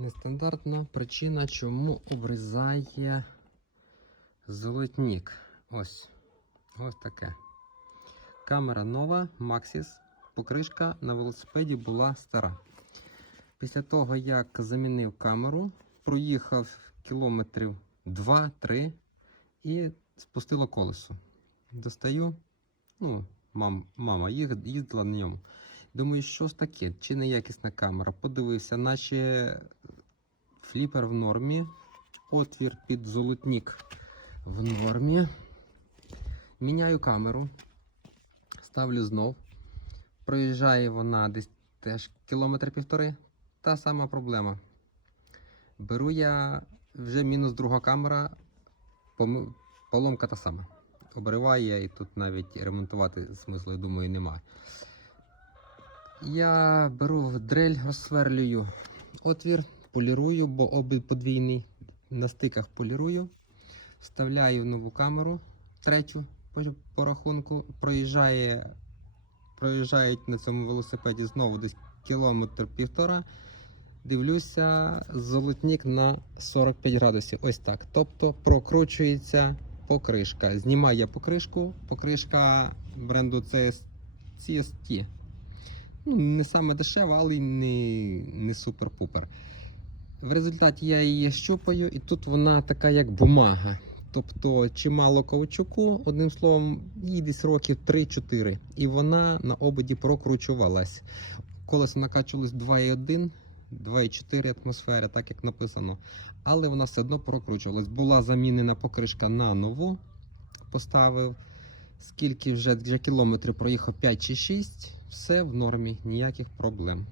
Нестандартна причина, чому обрізає золотник. Ось. Ось таке. Камера нова, Maxis. Покришка на велосипеді була стара. Після того, як замінив камеру, проїхав кілометрів 2-3 і спустило колесо. Достаю. Ну, мам, мама їздила на ньому. Думаю, що ж таке? Чи неякісна камера? Подивився, наче фліпер в нормі, отвір під золотник в нормі. Міняю камеру, ставлю знов. Проїжджає вона десь теж кілометр півтори. Та сама проблема. Беру я вже мінус друга камера, поломка та сама. Обриває і тут навіть ремонтувати смислу, я думаю, немає. Я беру дрель, розсверлюю отвір, полірую, бо обид подвійний. На стиках полірую. Вставляю нову камеру, третю по, по рахунку. Проїжджає, проїжджають на цьому велосипеді знову десь кілометр півтора. Дивлюся, золотник на 45 градусів. Ось так. Тобто прокручується покришка. Знімаю я покришку. Покришка бренду CST. Ну, не саме дешева, але й не, не супер-пупер. В результаті я її щупаю, і тут вона така, як бумага. Тобто чимало каучуку, одним словом, їй десь років 3-4. І вона на ободі прокручувалась. Колесо накачувалось 2,1, 2,4 атмосфери, так як написано. Але вона все одно прокручувалась. Була замінена покришка на нову. Поставив. Скільки вже, вже кілометрів проїхав 5 чи 6, все в нормі, ніяких проблем.